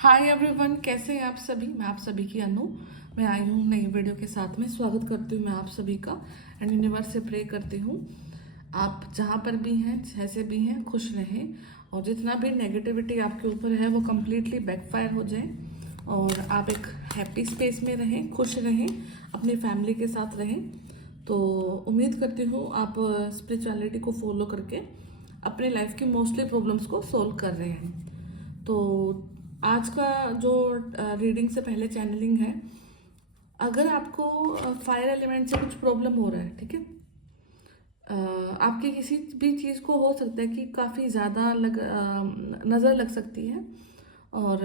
Hi everyone, कैसे हैं आप सभी। मैं आप सभी की अनु। मैं आई हूँ नई वीडियो के साथ में। स्वागत करती हूँ मैं आप सभी का एंड यूनिवर्स से प्रे करती हूँ आप जहाँ पर भी हैं, जैसे भी हैं, खुश रहें और जितना भी नेगेटिविटी आपके ऊपर है वो कम्प्लीटली बैकफायर हो जाए और आप एक हैप्पी स्पेस में रहें, खुश रहें, अपनी फैमिली के साथ रहें। तो उम्मीद करती हूँ आप स्पिरिचुअलिटी को फॉलो करके अपने लाइफ की मोस्टली प्रॉब्लम्स को सोल्व कर रहे हैं। तो आज का जो रीडिंग से पहले चैनलिंग है, अगर आपको फायर एलिमेंट से कुछ प्रॉब्लम हो रहा है, ठीक है, आपकी किसी भी चीज़ को हो सकता है कि काफ़ी ज़्यादा नज़र लग सकती है। और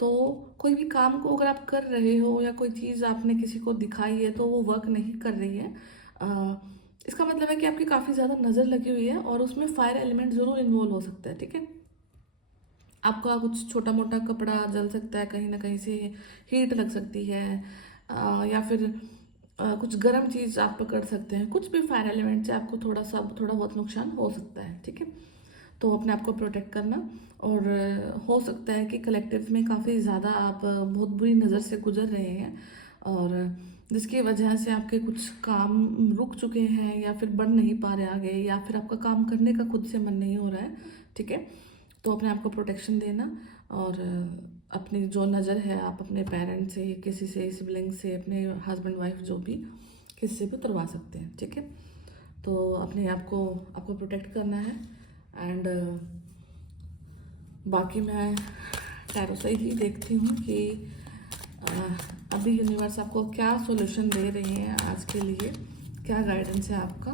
तो कोई भी काम को अगर आप कर रहे हो या कोई चीज़ आपने किसी को दिखाई है तो वो वर्क नहीं कर रही है, इसका मतलब है कि आपकी काफ़ी ज़्यादा नज़र लगी हुई है और उसमें फायर एलिमेंट ज़रूर इन्वॉल्व हो सकता है। ठीक है, आपका कुछ छोटा मोटा कपड़ा जल सकता है, कहीं ना कहीं से हीट लग सकती है, या फिर कुछ गर्म चीज़ आप पकड़ सकते हैं। कुछ भी फायर एलिमेंट से आपको थोड़ा बहुत नुकसान हो सकता है। ठीक है, तो अपने आप को प्रोटेक्ट करना। और हो सकता है कि कलेक्टिव में काफ़ी ज़्यादा आप बहुत बुरी नज़र से गुजर रहे हैं और जिसकी वजह से आपके कुछ काम रुक चुके हैं या फिर बढ़ नहीं पा रहे आगे, या फिर आपका काम करने का खुद से मन नहीं हो रहा है। ठीक है, तो अपने आप को प्रोटेक्शन देना और अपनी जो नज़र है आप अपने पेरेंट्स से, किसी से, सिबलिंग से, अपने हस्बैंड वाइफ जो भी, किसी से भी उतरवा सकते हैं। ठीक है, तो अपने आप को आपको प्रोटेक्ट करना है। एंड बाकी मैं टैरो से ही देखती हूँ कि अ, अभी यूनिवर्स आपको क्या सॉल्यूशन दे रहे हैं आज के लिए, क्या गाइडेंस है आपका।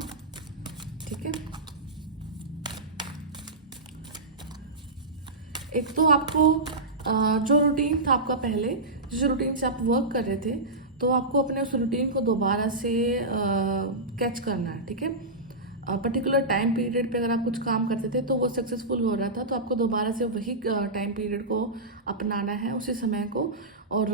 ठीक है, एक तो आपको जो रूटीन था आपका पहले, जिस रूटीन से आप वर्क कर रहे थे, तो आपको अपने उस रूटीन को दोबारा से कैच करना है। ठीक है, पर्टिकुलर टाइम पीरियड पे अगर आप कुछ काम करते थे तो वो सक्सेसफुल हो रहा था, तो आपको दोबारा से वही टाइम पीरियड को अपनाना है, उसी समय को, और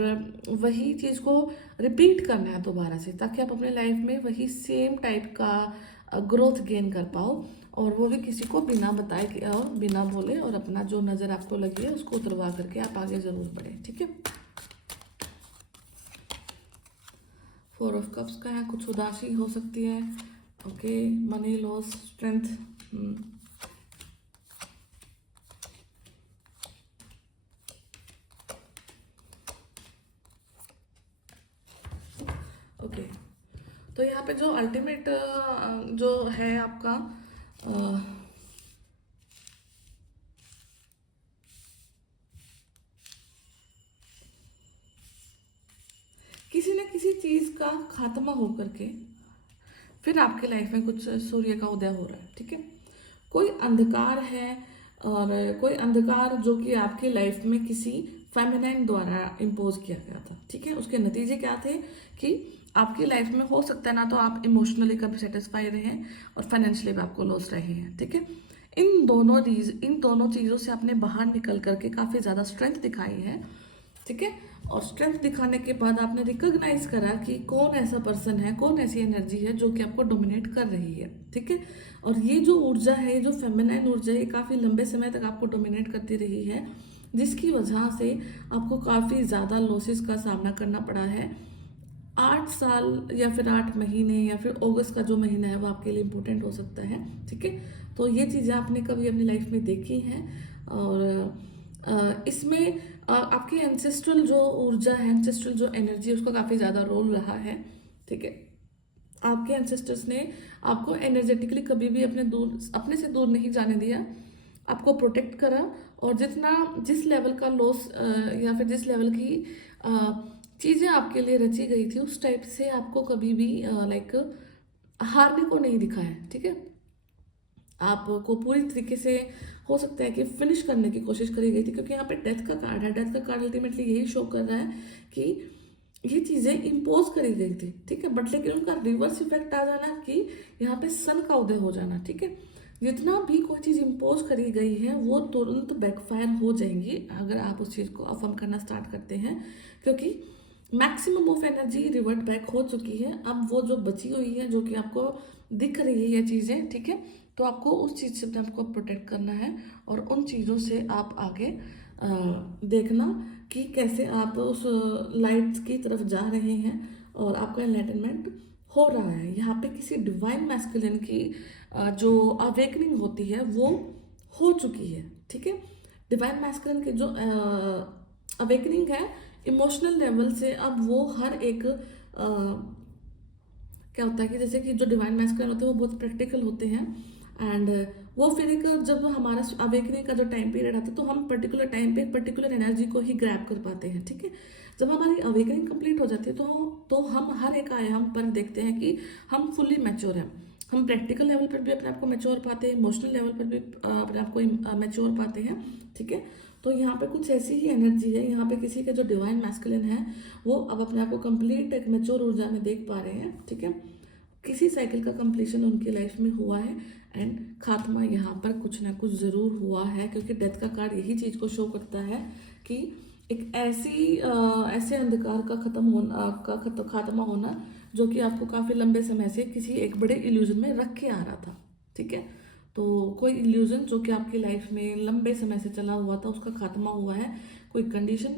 वही चीज़ को रिपीट करना है दोबारा से, ताकि आप अपने लाइफ में वही सेम टाइप का ग्रोथ गेन कर पाओ। और वो भी किसी को बिना बताए कि और बिना बोले, और अपना जो नज़र आपको लगी है उसको उतरवा करके आप आगे ज़रूर बढ़े। ठीक है, 4 ऑफ कप्स का है, कुछ उदासी हो सकती है। Okay, money loss, strength. Okay, तो यहाँ पे जो अल्टीमेट जो है आपका, किसी न किसी चीज़ का खात्मा होकर के फिर आपके लाइफ में कुछ सूर्य का उदय हो रहा है। ठीक है, कोई अंधकार है, और कोई अंधकार जो कि आपकी लाइफ में किसी फेमिनाइन द्वारा इम्पोज किया गया था। ठीक है, उसके नतीजे क्या थे कि आपकी लाइफ में हो सकता है ना तो आप इमोशनली कभी सेटिस्फाई रहे हैं और फाइनेंशियली भी आपको लॉस रहे हैं। ठीक है, इन दोनों चीज़ों से आपने बाहर निकल करके काफ़ी ज़्यादा स्ट्रेंथ दिखाई है। ठीक है, और स्ट्रेंथ दिखाने के बाद आपने रिकॉग्नाइज करा कि कौन ऐसा पर्सन है, कौन ऐसी एनर्जी है जो कि आपको डोमिनेट कर रही है। ठीक है, और ये जो ऊर्जा है, ये जो फेमिनाइन ऊर्जा है, ये काफ़ी लंबे समय तक आपको डोमिनेट करती रही है, जिसकी वजह से आपको काफ़ी ज़्यादा लॉसेस का सामना करना पड़ा है। 8 साल या फिर 8 महीने या फिर अगस्त का जो महीना है वो आपके लिए इम्पोर्टेंट हो सकता है। ठीक है, तो ये चीज़ें आपने कभी अपनी लाइफ में देखी हैं और इसमें आपकी एंसेस्ट्रल जो ऊर्जा है, एंसेस्ट्रल जो एनर्जी है, उसका काफ़ी ज़्यादा रोल रहा है। ठीक है, आपके एंसेस्टर्स ने आपको एनर्जेटिकली कभी भी अपने से दूर नहीं जाने दिया, आपको प्रोटेक्ट करा। और जिस लेवल का लॉस या फिर जिस लेवल की चीज़ें आपके लिए रची गई थी, उस टाइप से आपको कभी भी लाइक हारने को नहीं दिखाया। ठीक है, आपको पूरी तरीके से हो सकता है कि फिनिश करने की कोशिश करी गई थी, क्योंकि यहाँ पे डेथ का कार्ड है। डेथ का कार्ड अल्टीमेटली यही शो कर रहा है कि ये चीज़ें इम्पोज करी गई थी। ठीक है, बट लेकिन उनका रिवर्स इफेक्ट आ जाना कि यहाँ पे सन का उदय हो जाना। ठीक है, जितना भी कोई चीज़ इम्पोज करी गई है वो तुरंत बैकफायर हो जाएंगी अगर आप उस चीज़ को अफर्म करना स्टार्ट करते हैं, क्योंकि maximum of energy revert back हो चुकी है। अब वो जो बची हुई है, जो कि आपको दिख रही है चीज़ें, ठीक है, तो आपको उस चीज़ से आपको प्रोटेक्ट करना है और उन चीज़ों से आप आगे देखना कि कैसे आप उस लाइट की तरफ जा रहे हैं और आपका एनलाइटनमेंट हो रहा है। यहाँ पे किसी डिवाइन मैस्कुलिन की जो अवेकनिंग होती है वो हो चुकी है, ठीक है। डिवाइन मैस्कुलिन की जो अवेकनिंग है इमोशनल लेवल से, अब वो हर एक क्या होता है कि जैसे कि जो डिवाइन मैस्कुलिन होते हैं वो बहुत प्रैक्टिकल होते हैं, एंड वो फिर एक जब हमारा अवेकनिंग का जो टाइम पीरियड आता है तो हम पर्टिकुलर टाइम पे पर्टिकुलर एनर्जी को ही ग्रैब कर पाते हैं, ठीक है। जब हमारी अवेकनिंग कंप्लीट हो जाती है तो हम हर एक आयाम पर देखते हैं कि हम फुल्ली मैच्योर हैं। हम प्रैक्टिकल लेवल पर भी अपने आप को मैच्योर पाते हैं, इमोशनल लेवल पर भी अपने आप को मैच्योर पाते हैं, ठीक है। तो यहाँ पे कुछ ऐसी ही एनर्जी है, यहाँ पे किसी का जो डिवाइन मैस्कुलिन है वो अब अपने आप को कंप्लीट एक मैच्योर ऊर्जा में देख पा रहे हैं, ठीक है। किसी साइकिल का कंप्लीशन उनकी लाइफ में हुआ है एंड खात्मा यहाँ पर कुछ ना कुछ ज़रूर हुआ है, क्योंकि डेथ का कार्ड यही चीज़ को शो करता है कि एक ऐसे अंधकार का खात्मा होना जो कि आपको काफ़ी लंबे समय से किसी एक बड़े इल्यूजन में रख के आ रहा था, ठीक है। तो कोई इल्यूजन जो कि आपकी लाइफ में लंबे समय से चला हुआ था उसका खात्मा हुआ है। कोई कंडीशन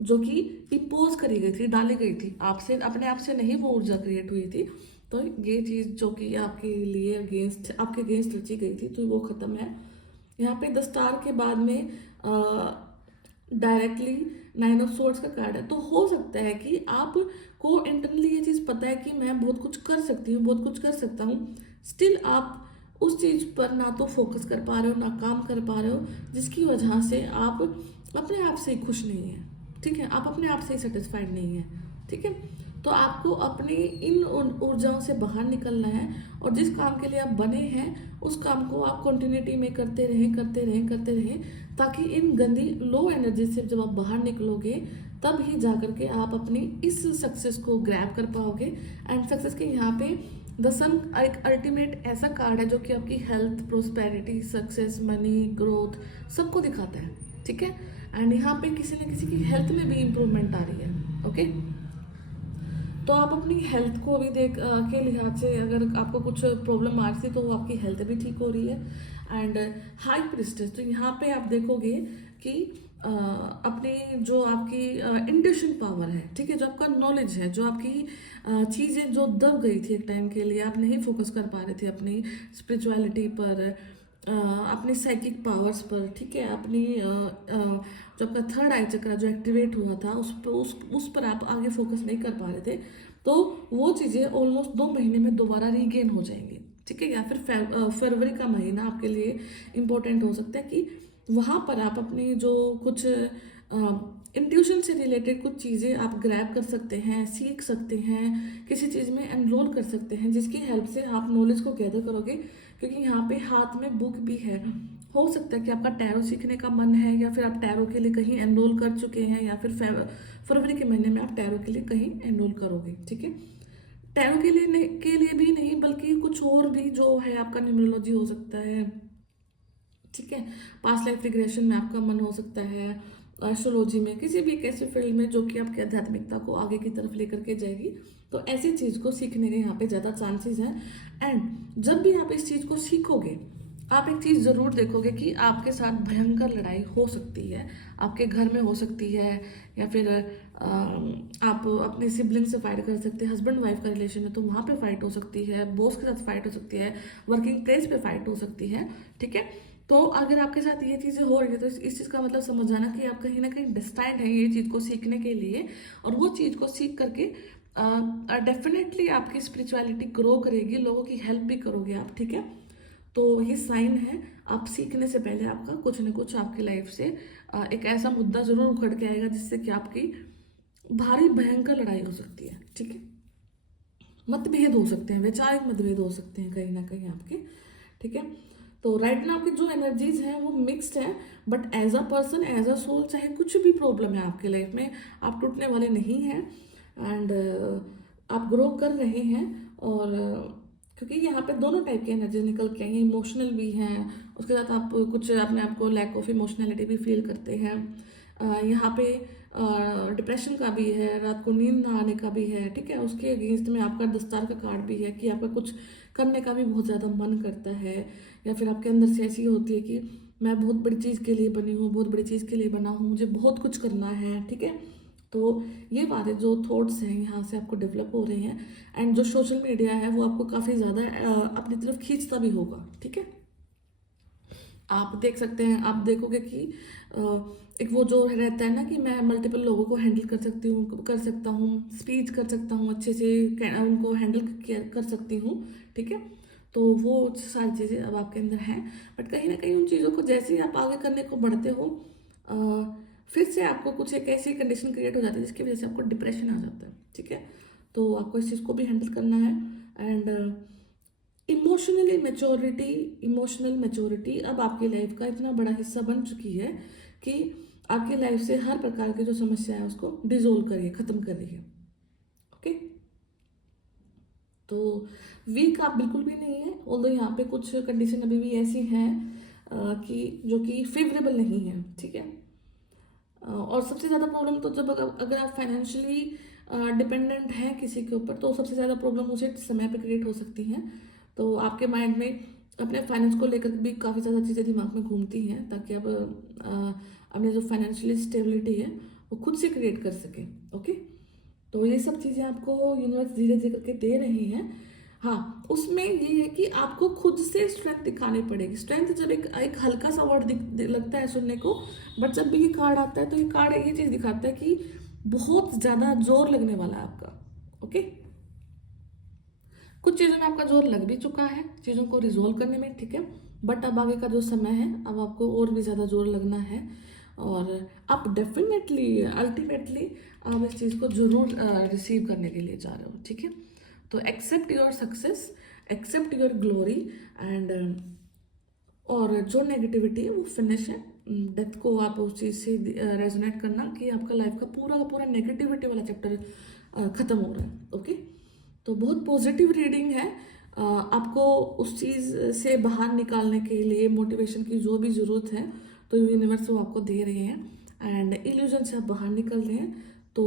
जो कि इम्पोज करी गई थी, डाली गई थी आपसे, अपने आप से नहीं वो ऊर्जा क्रिएट हुई थी। तो ये चीज़ जो कि आपके लिए आपके अगेंस्ट रची गई थी तो वो ख़त्म है। यहाँ पे 10 स्टार के बाद में डायरेक्टली 9 ऑफ सोर्ड्स का कार्ड है। तो हो सकता है कि आपको इंटरनली ये चीज़ पता है कि मैं बहुत कुछ कर सकती हूँ, बहुत कुछ कर सकता हूँ, स्टिल आप उस चीज़ पर ना तो फोकस कर पा रहे हो ना काम कर पा रहे हो, जिसकी वजह से आप अपने आप से ही खुश नहीं हैं, ठीक है। आप अपने आप से ही सेटिस्फाइड नहीं हैं, ठीक है। तो आपको अपनी इन ऊर्जाओं से बाहर निकलना है और जिस काम के लिए आप बने हैं उस काम को आप कंटिन्यूटी में करते रहें ताकि इन गंदी लो एनर्जी से जब आप बाहर निकलोगे तब ही जाकर के आप अपनी इस सक्सेस को ग्रैब कर पाओगे। एंड सक्सेस के यहाँ पे द सन एक अल्टीमेट ऐसा कार्ड है जो कि आपकी health, prosperity, success, money, growth सबको दिखाता है, ठीक है। एंड यहाँ पे किसी न किसी की हेल्थ में भी इम्प्रूवमेंट आ रही है, ओके। तो आप अपनी हेल्थ को भी के लिहाज से अगर आपको कुछ प्रॉब्लम आ रही थी तो वो आपकी हेल्थ भी ठीक हो रही है। एंड हाई प्रिस्टेस, तो यहाँ पे आप देखोगे कि अपनी जो आपकी इंट्यूशन पावर है, ठीक है, जो आपका नॉलेज है, जो आपकी चीज़ें जो दब गई थी एक टाइम के लिए, आप नहीं फोकस कर पा रहे थे अपनी स्पिरिचुअलिटी पर, अपनी साइकिक पावर्स पर, ठीक है, अपनी जो आपका थर्ड आई चक्र जो एक्टिवेट हुआ था उस पर आप आगे फोकस नहीं कर पा रहे थे, तो वो चीज़ें ऑलमोस्ट 2 महीने में दोबारा रीगेन हो जाएंगी, ठीक है। या फिर फरवरी का महीना आपके लिए इम्पोर्टेंट हो सकता है कि वहाँ पर आप अपनी जो कुछ इंट्यूशन से रिलेटेड कुछ चीज़ें आप ग्रैब कर सकते हैं, सीख सकते हैं, किसी चीज़ में एनरोल कर सकते हैं जिसकी हेल्प से आप नॉलेज को गैदर करोगे। क्योंकि यहाँ पे हाथ में बुक भी है, हो सकता है कि आपका टैरो सीखने का मन है या फिर आप टैरो के लिए कहीं एनरोल कर चुके हैं या फिर फरवरी के महीने में आप टैरो के लिए कहीं एनरोल करोगे, ठीक है। टैरो के लिए भी नहीं बल्कि कुछ और भी जो है, आपका न्यूमरोलॉजी हो सकता है, ठीक है, पास्ट लाइफ रिग्रेशन में आपका मन हो सकता है, एस्ट्रोलॉजी में, किसी भी एक ऐसे फील्ड में जो कि आपकी आध्यात्मिकता को आगे की तरफ लेकर के जाएगी। तो ऐसी चीज़ को सीखने के यहाँ पे ज़्यादा चांसेस हैं। एंड जब भी आप इस चीज़ को सीखोगे आप एक चीज़ ज़रूर देखोगे कि आपके साथ भयंकर लड़ाई हो सकती है, आपके घर में हो सकती है, या फिर आप अपने सिबलिंग से फाइट कर सकते हैं, हस्बैंड वाइफ का रिलेशन है तो वहाँ पे फाइट हो सकती है, बॉस के साथ फाइट हो सकती है, वर्किंग प्लेस पे फाइट हो सकती है, ठीक है। तो अगर आपके साथ ये चीज़ें हो रही है तो इस चीज़ का मतलब समझ जाना कि आप कहीं ना कहीं डिस्टाइंड है ये चीज़ को सीखने के लिए, और वो चीज़ को सीख करके डेफिनेटली आपकी स्पिरिचुअलिटी ग्रो करेगी, लोगों की हेल्प भी करोगे आप, ठीक है। तो ये साइन है, आप सीखने से पहले आपका कुछ न कुछ आपकी लाइफ से एक ऐसा मुद्दा जरूर उखड़ के आएगा जिससे कि आपकी भारी भयंकर लड़ाई हो सकती है, ठीक है। मतभेद हो सकते हैं, वैचारिक मतभेद हो सकते हैं कहीं ना कहीं आपके, ठीक है। तो राइट ना आपकी जो एनर्जीज हैं वो मिक्स्ड है, but as a person, as a soul, चाहे कुछ भी प्रॉब्लम है आपके लाइफ में, आप टूटने वाले नहीं हैं। एंड आप ग्रो कर रहे हैं। और क्योंकि यहाँ पे दोनों टाइप की एनर्जी निकल के आई हैं, इमोशनल भी हैं, उसके साथ आप कुछ अपने आप को लैक ऑफ इमोशनलिटी भी फील करते हैं, यहाँ पे डिप्रेशन का भी है, रात को नींद ना आने का भी है, ठीक है। उसके अगेंस्ट में आपका दस्तार का कार्ड भी है कि आपका कुछ करने का भी बहुत ज़्यादा मन करता है, या फिर आपके अंदर से ऐसी होती है कि मैं बहुत बड़ी चीज़ के लिए बनी हूँ, बहुत बड़ी चीज़ के लिए बना हूँ, मुझे बहुत कुछ करना है, ठीक है। तो ये वाले जो थॉट्स हैं यहाँ से आपको डेवलप हो रहे हैं, एंड जो सोशल मीडिया है वो आपको काफ़ी ज़्यादा अपनी तरफ खींचता भी होगा, ठीक है। आप देख सकते हैं, आप देखोगे कि एक वो जो रहता है ना कि मैं मल्टीपल लोगों को हैंडल कर सकता हूँ, स्पीच कर सकता हूँ अच्छे से, उनको हैंडल कर सकती हूँ, ठीक है। तो वो सारी चीज़ें अब आपके अंदर हैं, बट कहीं ना कहीं उन चीज़ों को जैसे ही आप आगे करने को बढ़ते हो, अ, फिर से आपको कुछ एक ऐसी कंडीशन क्रिएट हो जाती है जिसकी वजह से आपको डिप्रेशन आ जाता है, ठीक है। तो आपको इस चीज़ को भी हैंडल करना है। एंड इमोशनल मैच्योरिटी अब आपकी लाइफ का इतना बड़ा हिस्सा बन चुकी है कि आपकी लाइफ से हर प्रकार की जो समस्या है उसको डिजोल्व करिए, ख़त्म करिए, ओके। तो वीक आप बिल्कुल भी नहीं है, ऑल्दो यहाँ पे कुछ कंडीशन अभी भी ऐसी हैं कि जो कि फेवरेबल नहीं है, ठीक है। और सबसे ज़्यादा प्रॉब्लम तो जब अगर आप फाइनेंशियली डिपेंडेंट हैं किसी के ऊपर, तो सबसे ज़्यादा प्रॉब्लम उसी समय पे क्रिएट हो सकती हैं। तो आपके माइंड में अपने फाइनेंस को लेकर भी काफ़ी ज़्यादा चीज़ें दिमाग में घूमती हैं, ताकि आप अपनी जो फाइनेंशियली स्टेबिलिटी है वो खुद से क्रिएट कर सकें, ओके। तो ये सब चीज़ें आपको यूनिवर्स धीरे धीरे करके दे रही हैं। हाँ, उसमें ये है कि आपको खुद से स्ट्रेंथ दिखानी पड़ेगी। स्ट्रेंथ जब एक एक हल्का सा वर्ड लगता है सुनने को, बट जब भी ये कार्ड आता है तो ये कार्ड ये चीज़ दिखाता है कि बहुत ज़्यादा जोर लगने वाला है आपका, ओके। कुछ चीज़ों में आपका जोर लग भी चुका है चीज़ों को रिजोल्व करने में, ठीक है। बट अब आगे का जो समय है, अब आपको और भी ज़्यादा जोर लगना है, और आप डेफिनेटली अल्टीमेटली आप इस चीज़ को जरूर रिसीव करने के लिए जा रहे हो, ठीक है। तो accept your success, accept your glory, and और जो नेगेटिविटी है वो फिनिश है। डेथ को आप उस चीज़ से रेजोनेट करना कि आपका लाइफ का पूरा नेगेटिविटी वाला चैप्टर ख़त्म हो रहा है, ओके। तो बहुत पॉजिटिव रीडिंग है। आपको उस चीज़ से बाहर निकालने के लिए मोटिवेशन की जो भी ज़रूरत है, तो यूनिवर्स वो आपको दे रहे हैं, एंड इल्यूजन से आप बाहर निकल रहे हैं। तो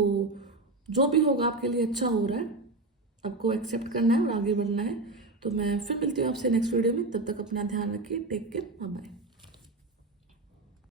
जो भी होगा आपके लिए अच्छा हो रहा है, आपको एक्सेप्ट करना है और आगे बढ़ना है। तो मैं फिर मिलती हूँ आपसे नेक्स्ट वीडियो में, तब तक अपना ध्यान रखिए, टेक केयर, बाय बाय।